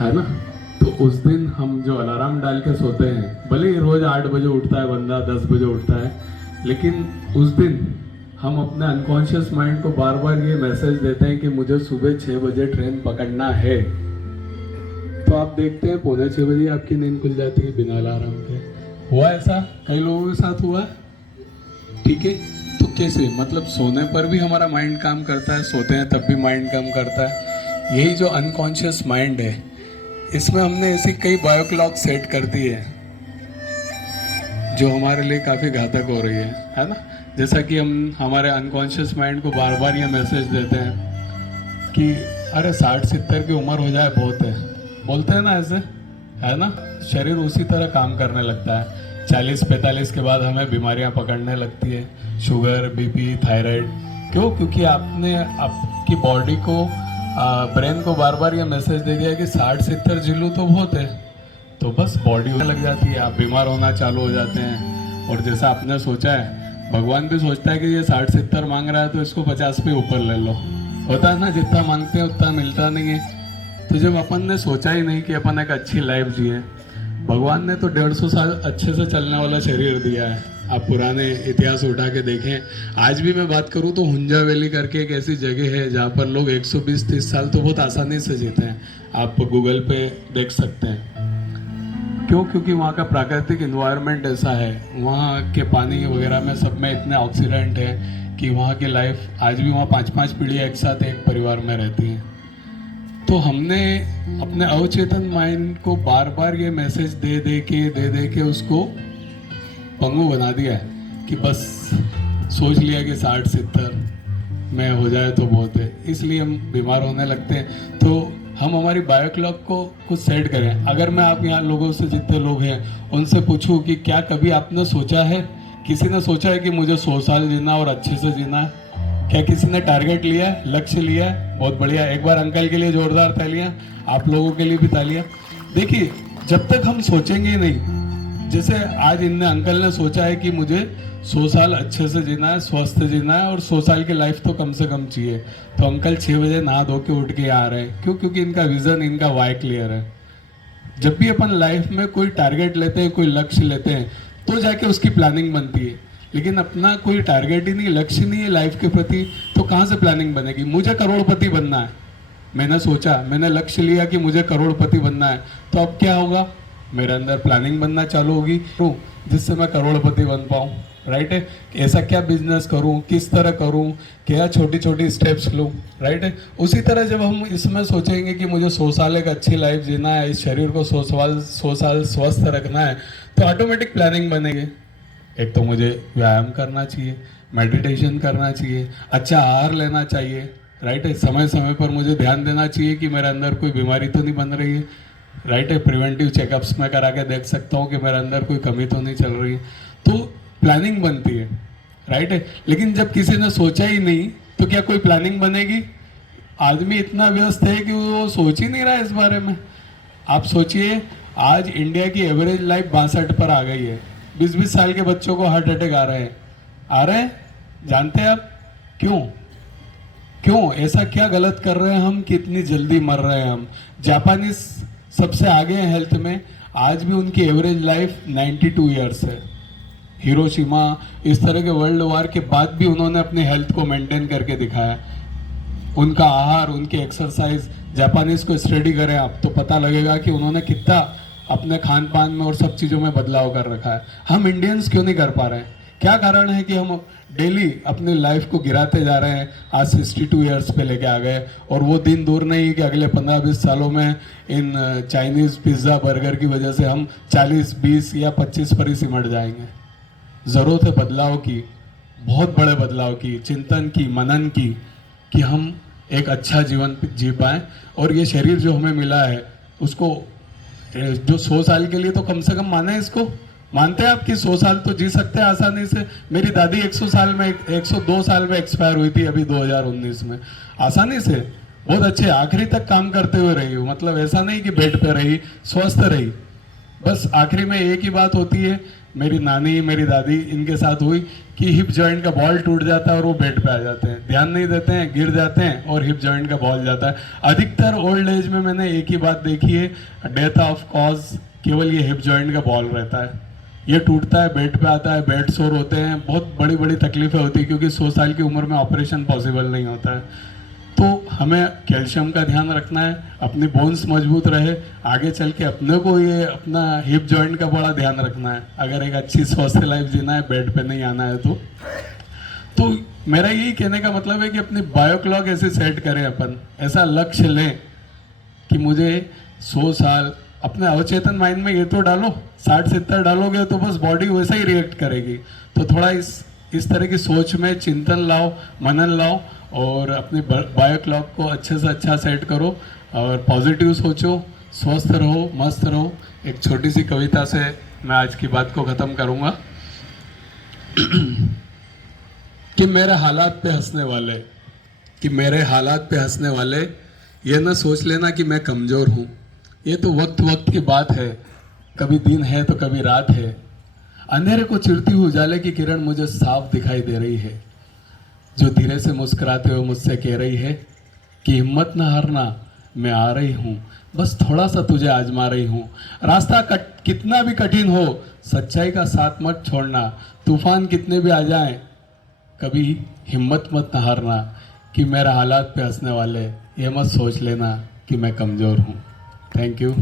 है ना। तो उस दिन हम जो अलार्म डाल के सोते हैं, भले ही रोज 8 बजे उठता है बंदा, 10 बजे उठता है, लेकिन उस दिन हम अपने अनकॉन्शियस माइंड को बार बार ये मैसेज देते हैं कि मुझे सुबह 6 बजे ट्रेन पकड़ना है। तो आप देखते हैं 5:45 आपकी नींद खुल जाती है बिना अलार्म के। हुआ ऐसा कई लोगों के साथ हुआ, ठीक है। तो कैसे, मतलब सोने पर भी हमारा माइंड काम करता है, सोते हैं तब भी माइंड काम करता है। यही जो अनकॉन्शियस माइंड है, इसमें हमने ऐसी कई बायोक्लॉक सेट कर दी है जो हमारे लिए काफ़ी घातक हो रही है ना। जैसा कि हम हमारे अनकॉन्शियस माइंड को बार बार ये मैसेज देते हैं कि अरे 60-70 की उम्र हो जाए बहुत है, बोलते हैं ना ऐसे, है ना। शरीर उसी तरह काम करने लगता है। 40-45 के बाद हमें बीमारियां पकड़ने लगती है, शुगर, बीपी, थायराइड। क्यों? क्योंकि आपने आपकी बॉडी को, ब्रेन को बार बार ये मैसेज दे दिया कि 60-70 जिलू तो बहुत है, तो बस बॉडी होने लग जाती है, आप बीमार होना चालू हो जाते हैं। और जैसा आपने सोचा है, भगवान भी सोचता है कि ये 60-70 मांग रहा है तो इसको 50 पे ऊपर ले लो। होता है ना, जितना मांगते हैं उतना मिलता नहीं है। तो जब अपन ने सोचा ही नहीं कि अपन एक अच्छी लाइफ जिए, भगवान ने तो 150 साल अच्छे से चलने वाला शरीर दिया है। आप पुराने इतिहास उठा के देखें, आज भी मैं बात करूं तो हुंजा वैली करके एक ऐसी जगह है जहां पर लोग 120-130 साल तो बहुत आसानी से जीते हैं। आप गूगल पे देख सकते हैं। क्यों? क्योंकि वहाँ का प्राकृतिक इन्वायरमेंट ऐसा है, वहाँ के पानी वगैरह में सब में इतने ऑक्सीडेंट है कि वहाँ की लाइफ आज भी, वहाँ 5-5 पीढ़ियाँ एक साथ एक परिवार में रहती हैं। तो हमने अपने अवचेतन माइंड को बार बार ये मैसेज दे दे के उसको पंगु बना दिया है कि बस सोच लिया कि 60-70 में हो जाए तो बहुत है, इसलिए हम बीमार होने लगते हैं। तो हम हमारी बायोक्लॉक को कुछ सेट करें। अगर मैं आप यहाँ लोगों से, जितने लोग हैं उनसे पूछूं कि क्या कभी आपने सोचा है, किसी ने सोचा है कि मुझे 100 साल जीना और अच्छे से जीना है? क्या किसी ने टारगेट लिया है, लक्ष्य लिया है? बहुत बढ़िया, एक बार अंकल के लिए जोरदार तालियां, आप लोगों के लिए भी तालियां। देखिए, जब तक हम सोचेंगे नहीं, जैसे आज इनने, अंकल ने सोचा है कि मुझे 100 साल अच्छे से जीना है, स्वस्थ जीना है और 100 साल की लाइफ तो कम से कम चाहिए, तो अंकल 6 बजे नहा धो के उठ के आ रहे हैं। क्यों? क्योंकि इनका विजन, इनका वाई क्लियर है। जब भी अपन लाइफ में कोई टारगेट लेते हैं, कोई लक्ष्य लेते हैं, तो जाके उसकी प्लानिंग बनती है। लेकिन अपना कोई टारगेट ही नहीं, लक्ष्य नहीं है लाइफ के प्रति, तो कहाँ से प्लानिंग बनेगी? मुझे करोड़पति बनना है, मैंने सोचा, मैंने लक्ष्य लिया कि मुझे करोड़पति बनना है, तो अब क्या होगा? मेरे अंदर प्लानिंग बनना चालू होगी तो जिससे मैं करोड़पति बन पाऊँ, राइट है। ऐसा क्या बिजनेस करूँ, किस तरह करूँ, क्या छोटी छोटी स्टेप्स लूँ, राइट है। उसी तरह जब हम इसमें सोचेंगे कि मुझे 100 साल एक अच्छी लाइफ जीना है, इस शरीर को 100 साल स्वस्थ रखना है, तो ऑटोमेटिक प्लानिंग बनेगी। एक तो मुझे व्यायाम करना चाहिए, मेडिटेशन करना चाहिए, अच्छा आहार लेना चाहिए, राइट है। समय समय पर मुझे ध्यान देना चाहिए कि मेरे अंदर कोई बीमारी तो नहीं बन रही है, राइट है। प्रिवेंटिव चेकअप्स में करा के देख सकता हूँ कि मेरे अंदर कोई कमी तो नहीं चल रही है, तो प्लानिंग बनती है, राइट है। लेकिन जब किसी ने सोचा ही नहीं, तो क्या कोई प्लानिंग बनेगी? आदमी इतना व्यस्त है कि वो सोच ही नहीं रहा है इस बारे में। आप सोचिए, आज इंडिया की एवरेज लाइफ 62 पर आ गई है। 20-20 साल के बच्चों को हार्ट अटैक आ रहे हैं। जानते हैं आप क्यों? क्यों ऐसा क्या गलत कर रहे हैं हम कि इतनी जल्दी मर रहे हैं हम? जापानीज सबसे आगे हैं हेल्थ में, आज भी उनकी एवरेज लाइफ 92 ईयर्स है। हिरोशिमा, इस तरह के वर्ल्ड वॉर के बाद भी उन्होंने अपनी हेल्थ को मेंटेन करके दिखाया। उनका आहार, उनकी एक्सरसाइज, जापानीज को स्टडी करें आप तो पता लगेगा कि उन्होंने कितना अपने खान पान में और सब चीज़ों में बदलाव कर रखा है। हम इंडियंस क्यों नहीं कर पा रहे हैं? क्या कारण है कि हम डेली अपनी लाइफ को गिराते जा रहे हैं? आज 62 ईयर्स पे लेके आ गए, और वो दिन दूर नहीं कि अगले 15-20 सालों में इन चाइनीज़ पिज़्ज़ा बर्गर की वजह से हम 40, 20 या 25 पर ही सिमट जाएंगे। ज़रूरत है बदलाव की, बहुत बड़े बदलाव की, चिंतन की, मनन की, कि हम एक अच्छा जीवन जी पाएँ। और ये शरीर जो हमें मिला है उसको, जो 100 साल के लिए तो कम से कम माने इसको। मानते हैं आप कि 100 साल तो जी सकते हैं आसानी से? मेरी दादी 102 साल में एक्सपायर हुई थी अभी 2019 में, आसानी से, बहुत अच्छे, आखिरी तक काम करते हुए रही हूँ। मतलब ऐसा नहीं कि बेड पे रही, स्वस्थ रही। बस आखिरी में एक ही बात होती है मेरी नानी, मेरी दादी, इनके साथ हुई कि हिप जॉइंट का बॉल टूट जाता है और वो बेड पे आ जाते हैं, ध्यान नहीं देते हैं, गिर जाते हैं और हिप जॉइंट का बॉल जाता है। अधिकतर ओल्ड एज में मैंने एक ही बात देखी है, डेथ ऑफ कॉज केवल ये हिप जॉइंट का बॉल रहता है। ये टूटता है, बेड पे आता है, बेड सोर होते हैं, बहुत बड़ी बड़ी तकलीफें होती है क्योंकि 100 साल की उम्र में ऑपरेशन पॉसिबल नहीं होता है। तो हमें कैल्शियम का ध्यान रखना है, अपनी बोन्स मजबूत रहे, आगे चल के अपने को ये अपना हिप जॉइंट का बड़ा ध्यान रखना है अगर एक अच्छी स्वस्थ लाइफ जीना है, बेड पे नहीं आना है। तो मेरा यही कहने का मतलब है कि अपनी बायो क्लॉक ऐसे सेट करें, अपन ऐसा लक्ष्य लें कि मुझे 100 साल, अपने अवचेतन माइंड में ये तो डालो, 60-70 डालोगे तो बस बॉडी वैसा ही रिएक्ट करेगी। तो थोड़ा इस तरह की सोच में चिंतन लाओ, मनन लाओ और अपनी बायो क्लॉक को अच्छे से अच्छा सेट करो और पॉजिटिव सोचो, स्वस्थ रहो, मस्त रहो। एक छोटी सी कविता से मैं आज की बात को ख़त्म करूँगा कि मेरे हालात पे हंसने वाले, कि मेरे हालात पे हंसने वाले, ये ना सोच लेना कि मैं कमज़ोर हूँ। ये तो वक्त वक्त की बात है, कभी दिन है तो कभी रात है। अंधेरे को चिरती हुई उजाले की किरण मुझे साफ दिखाई दे रही है, जो धीरे से मुस्कुराते हुए मुझसे कह रही है कि हिम्मत न हारना, मैं आ रही हूँ, बस थोड़ा सा तुझे आजमा रही हूँ। रास्ता कितना भी कठिन हो, सच्चाई का साथ मत छोड़ना। तूफान कितने भी आ जाएं, कभी हिम्मत मत न हारना। कि मेरे हालात पे हंसने वाले, ये मत सोच लेना कि मैं कमज़ोर हूँ। Thank you.